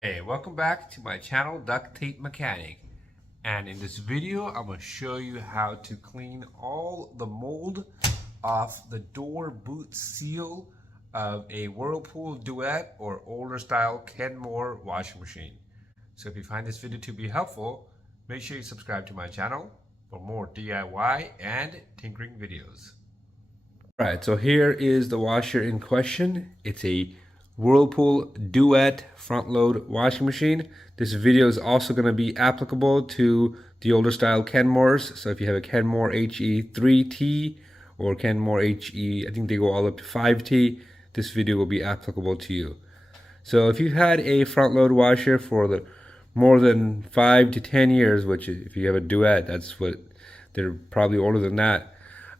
Hey, welcome back to my channel, Duct Tape Mechanic. And in this video, I'm going to show you how to clean all the mold off the door boot seal of a Whirlpool Duet or older style Kenmore washing machine. So if you find this video to be helpful, make sure you subscribe to my channel for more DIY and tinkering videos. Alright, so here is the washer in question. It's a Whirlpool Duet front load washing machine. This video is also going to be applicable to the older style Kenmores. So if you have a Kenmore HE3T or Kenmore HE, I think they go all up to 5T, this video will be applicable to you. So if you've had a front load washer for more than 5 to 10 years, which if you have a Duet, that's what they're probably older than that.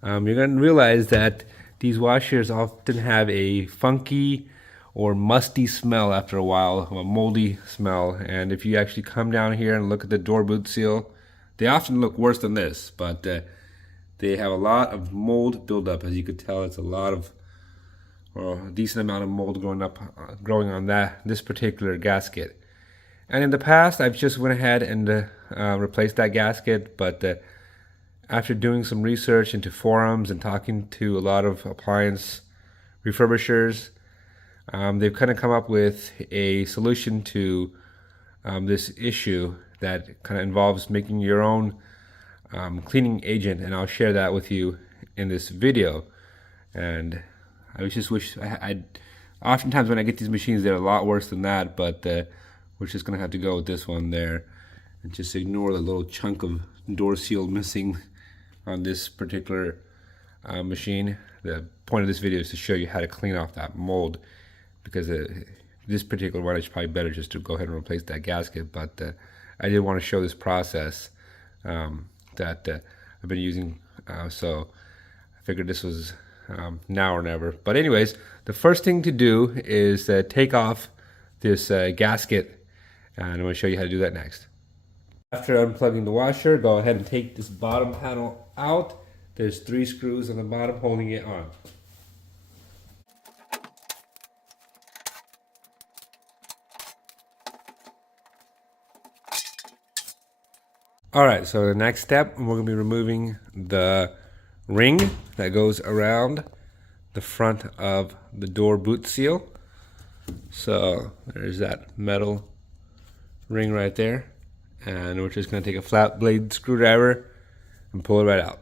You're going to realize that these washers often have a funky or musty smell after a while, a moldy smell. And if you actually come down here and look at the door boot seal, they often look worse than this, but they have a lot of mold buildup. As you could tell, it's a lot of, a decent amount of mold growing on this particular gasket. And in the past, I've just went ahead and replaced that gasket, but after doing some research into forums and talking to a lot of appliance refurbishers, they've kind of come up with a solution to this issue that kind of involves making your own cleaning agent, and I'll share that with you in this video. And I just wish I'd oftentimes when I get these machines, they're a lot worse than that, but we're just going to have to go with this one there and just ignore the little chunk of door seal missing on this particular machine. The point of this video is to show you how to clean off that mold, because this particular one is probably better just to go ahead and replace that gasket, but I did want to show this process that I've been using, so I figured this was now or never. But anyways, the first thing to do is take off this gasket, and I'm going to show you how to do that next. After unplugging the washer, go ahead and take this bottom panel out. There's 3 screws on the bottom holding it on. Alright, so the next step, we're going to be removing the ring that goes around the front of the door boot seal. So there's that metal ring right there. And we're just going to take a flat blade screwdriver and pull it right out.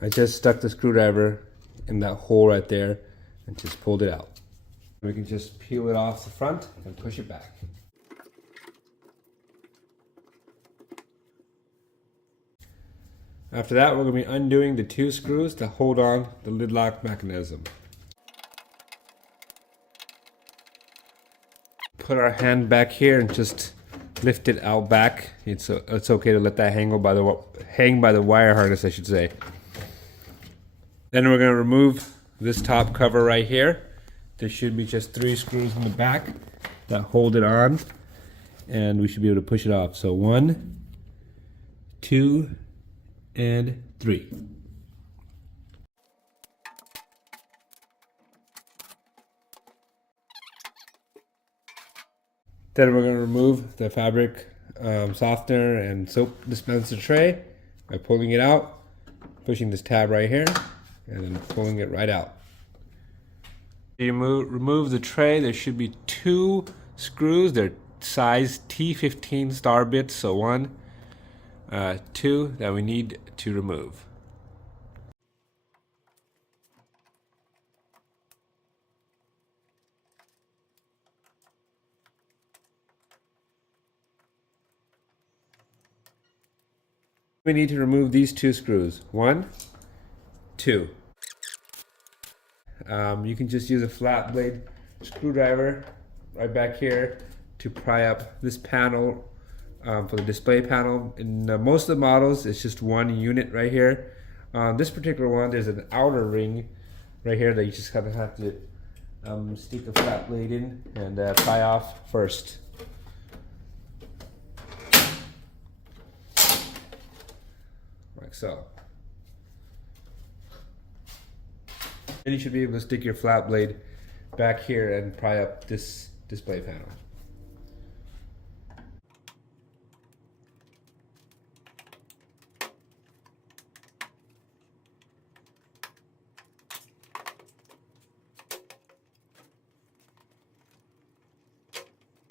I just stuck the screwdriver in that hole right there and just pulled it out. We can just peel it off the front and push it back. After that, we're going to be undoing the 2 screws to hold on the lid lock mechanism. Put our hand back here and just lift it out back. It's okay to let that hang by the wire harness, I should say. Then we're going to remove this top cover right here. There should be just 3 screws in the back that hold it on, and we should be able to push it off. So 1, 2, and 3. Then we're going to remove the fabric softener and soap dispenser tray by pulling it out, pushing this tab right here, and then pulling it right out. You remove the tray. There should be 2 screws. They're size T15 star bits, so 1, 2 that we need to remove. We need to remove these 2 screws. 1, 2. You can just use a flat blade screwdriver right back here to pry up this panel for the display panel. In most of the models, it's just 1 unit right here. This particular one, there's an outer ring right here that you just kind of have to stick a flat blade in and pry off first. like so. And you should be able to stick your flat blade back here and pry up this display panel.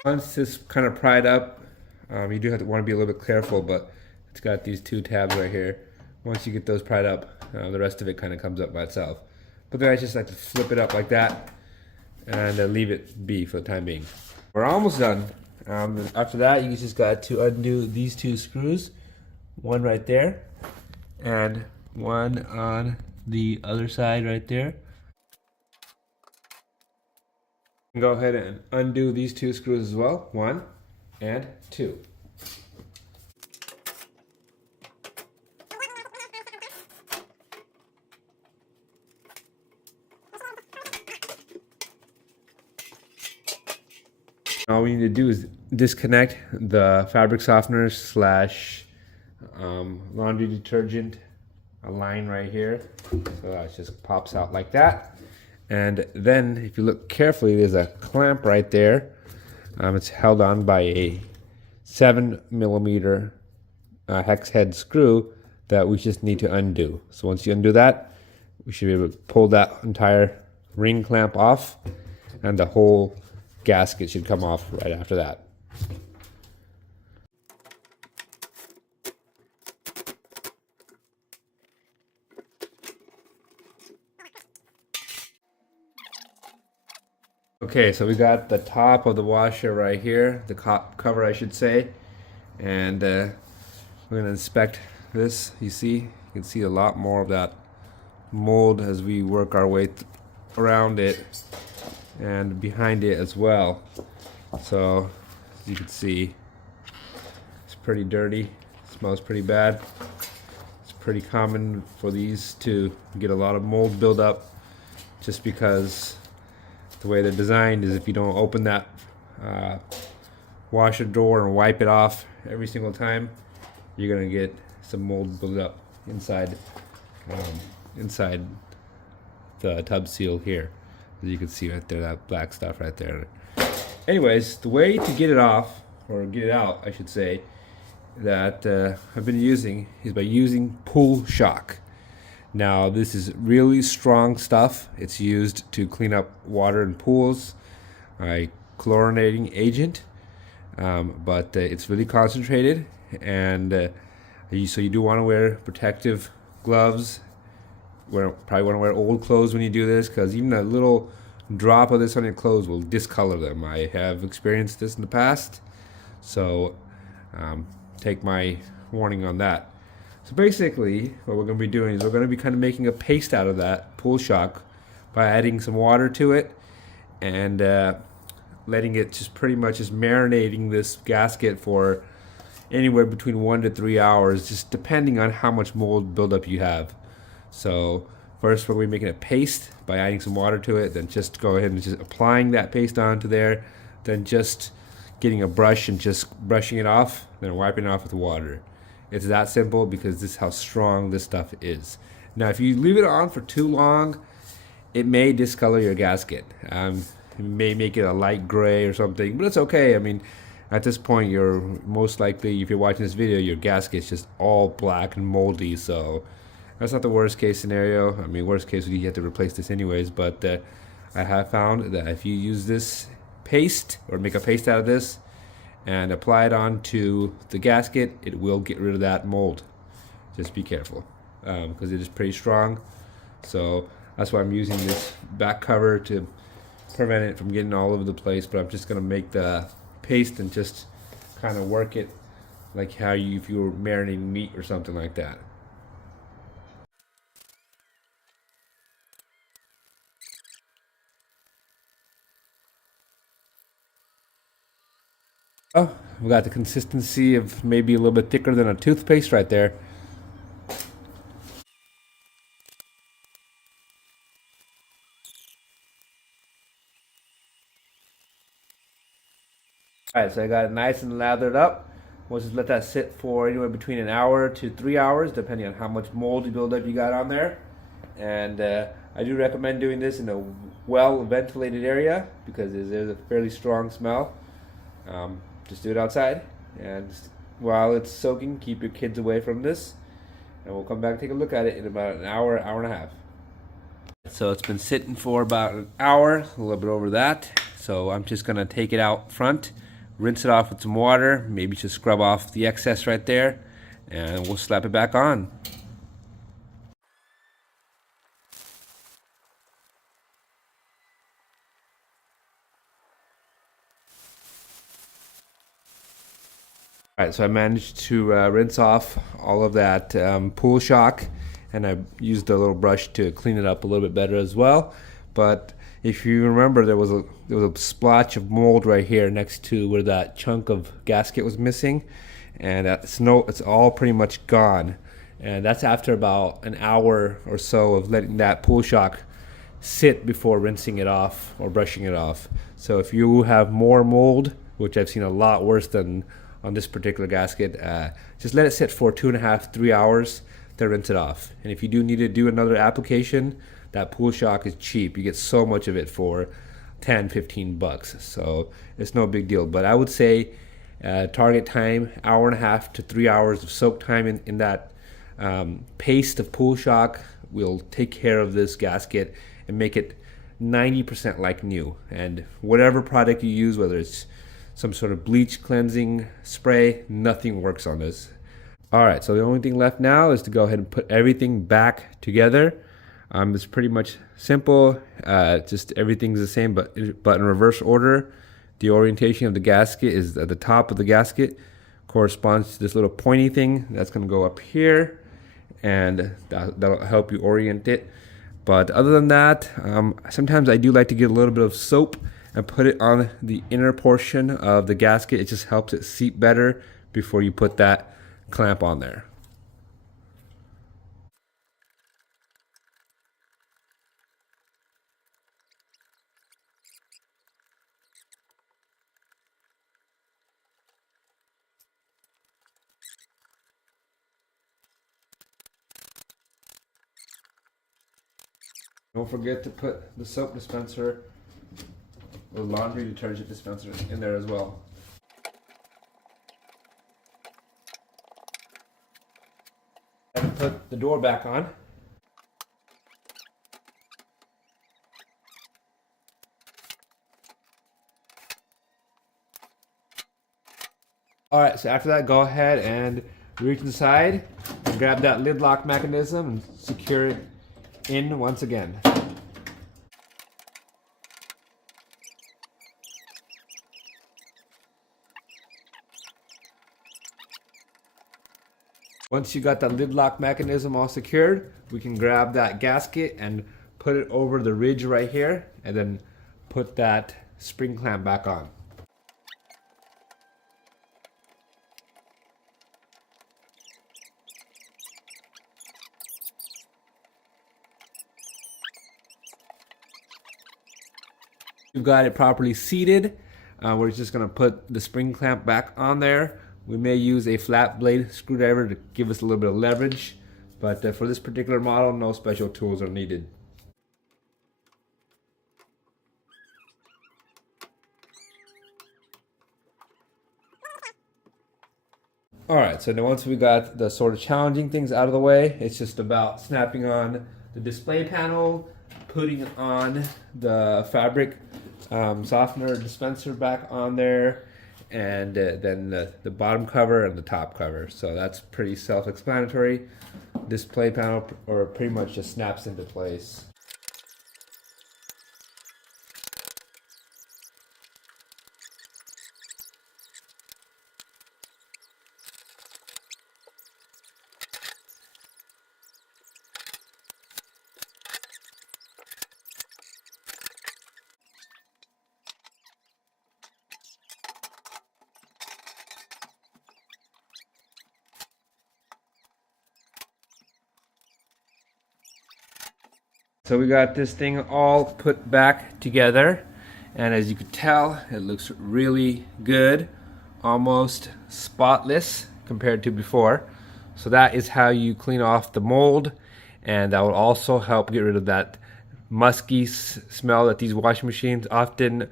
Once this kind of pried up, you do want to be a little bit careful, but it's got these two tabs right here. Once you get those pried up, the rest of it kind of comes up by itself. But then I just like to flip it up like that and leave it be for the time being. We're almost done. After that, you just got to undo these two screws. One right there and one on the other side right there. Go ahead and undo these two screws as well. 1 and 2. All we need to do is disconnect the fabric softener slash laundry detergent line right here. So that just pops out like that. And then if you look carefully, there's a clamp right there. It's held on by a 7mm hex head screw that we just need to undo. So once you undo that, we should be able to pull that entire ring clamp off, and the whole gasket should come off right after that. Okay, so we got the top of the washer right here, the cover I should say, and we're going to inspect this. You can see a lot more of that mold as we work our way around it and behind it as well. So as you can see, it's pretty dirty, smells pretty bad. It's pretty common for these to get a lot of mold buildup just because the way they're designed is if you don't open that washer door and wipe it off every single time, you're gonna get some mold buildup inside the tub seal here. As you can see right there, that black stuff right there. Anyways, the way to get it off, or get it out, I should say, that I've been using is by using pool shock. Now this is really strong stuff. It's used to clean up water in pools, a chlorinating agent, but it's really concentrated, and so you do want to wear protective gloves. Probably want to wear old clothes when you do this, because even a little drop of this on your clothes will discolor them. I have experienced this in the past, so take my warning on that. So basically, what we're going to be doing is we're going to be kind of making a paste out of that pool shock by adding some water to it and letting it just pretty much just marinating this gasket for anywhere between 1 to 3 hours, just depending on how much mold buildup you have. So first we're going to be making a paste by adding some water to it, then just go ahead and just applying that paste onto there, then just getting a brush and just brushing it off, then wiping it off with water. It's that simple because this is how strong this stuff is. Now if you leave it on for too long, it may discolor your gasket. It may make it a light gray or something, but it's okay. I mean, at this point, you're most likely, if you're watching this video, your gasket's just all black and moldy, so that's not the worst case scenario. I mean, worst case, you have to replace this anyways, but I have found that if you use this paste, or make a paste out of this, and apply it onto the gasket, it will get rid of that mold. Just be careful, because it is pretty strong. So that's why I'm using this back cover to prevent it from getting all over the place, but I'm just going to make the paste and just kind of work it like how if you were marinating meat or something like that. Oh, we got the consistency of maybe a little bit thicker than a toothpaste right there. Alright, so I got it nice and lathered up. We'll just let that sit for anywhere between an hour to 3 hours, depending on how much moldy buildup you got on there. And I do recommend doing this in a well ventilated area because there's a fairly strong smell. Just do it outside, and while it's soaking, keep your kids away from this. And we'll come back and take a look at it in about an hour, hour and a half. So it's been sitting for about an hour, a little bit over that. So I'm just gonna take it out front, rinse it off with some water, maybe just scrub off the excess right there, and we'll slap it back on. Alright, so I managed to rinse off all of that pool shock, and I used a little brush to clean it up a little bit better as well. But if you remember, there was a splotch of mold right here next to where that chunk of gasket was missing, and it's all pretty much gone. And that's after about an hour or so of letting that pool shock sit before rinsing it off or brushing it off. So if you have more mold, which I've seen a lot worse than on this particular gasket, just let it sit for 2.5 to 3 hours, then rinse it off. And if you do need to do another application, that pool shock is cheap. You get so much of it for 10-15 bucks, so it's no big deal. But I would say target time 1.5 to 3 hours of soak time in that paste of pool shock will take care of this gasket and make it 90% like new. And whatever product you use, whether it's some sort of bleach cleansing spray, nothing works on this. Alright, so the only thing left now is to go ahead and put everything back together. It's pretty much simple, just everything's the same but in reverse order. The orientation of the gasket is at the top of the gasket, corresponds to this little pointy thing that's going to go up here, and that'll help you orient it. But other than that, sometimes I do like to get a little bit of soap and put it on the inner portion of the gasket. It just helps it seat better before you put that clamp on there. Don't forget to put the soap dispenser or laundry detergent dispenser in there as well. And put the door back on. Alright, so after that, go ahead and reach inside and grab that lid lock mechanism and secure it in once again. Once you got that lid lock mechanism all secured, we can grab that gasket and put it over the ridge right here, and then put that spring clamp back on. We've got it properly seated. We're just going to put the spring clamp back on there. We may use a flat blade screwdriver to give us a little bit of leverage, but for this particular model, no special tools are needed. Alright, so now once we got the sort of challenging things out of the way, it's just about snapping on the display panel, putting on the fabric softener dispenser back on there, and then the bottom cover and the top cover. So that's pretty self-explanatory. Display panel or pretty much just snaps into place. So we got this thing all put back together, and as you can tell, it looks really good almost spotless compared to before. So that is how you clean off the mold, and that will also help get rid of that musky smell that these washing machines often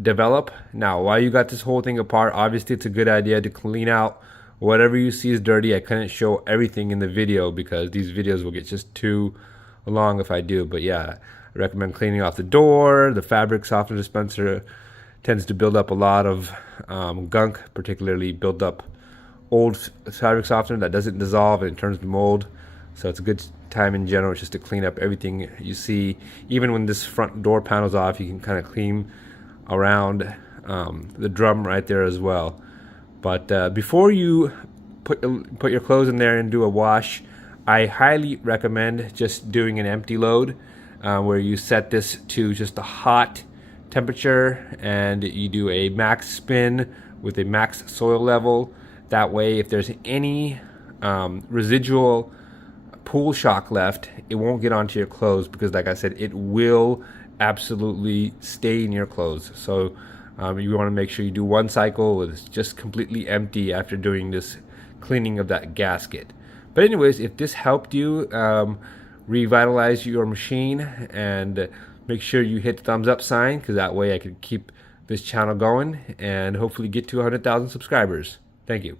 develop. Now, while you got this whole thing apart, obviously it's a good idea to clean out whatever you see is dirty. I couldn't show everything in the video because these videos will get just too long if I do, but yeah, I recommend cleaning off the door. The fabric softener dispenser tends to build up a lot of gunk, particularly build up old fabric softener that doesn't dissolve and it turns to mold. So it's a good time in general just to clean up everything you see. Even when this front door panel's off, you can kind of clean around the drum right there as well. But before you put your clothes in there and do a wash, I highly recommend just doing an empty load where you set this to just a hot temperature and you do a max spin with a max soil level. That way, if there's any residual pool shock left, it won't get onto your clothes because, like I said, it will absolutely stay in your clothes. So you want to make sure you do one cycle with it's just completely empty after doing this cleaning of that gasket. But anyways, if this helped you revitalize your machine, and make sure you hit the thumbs up sign because that way I can keep this channel going and hopefully get to 100,000 subscribers. Thank you.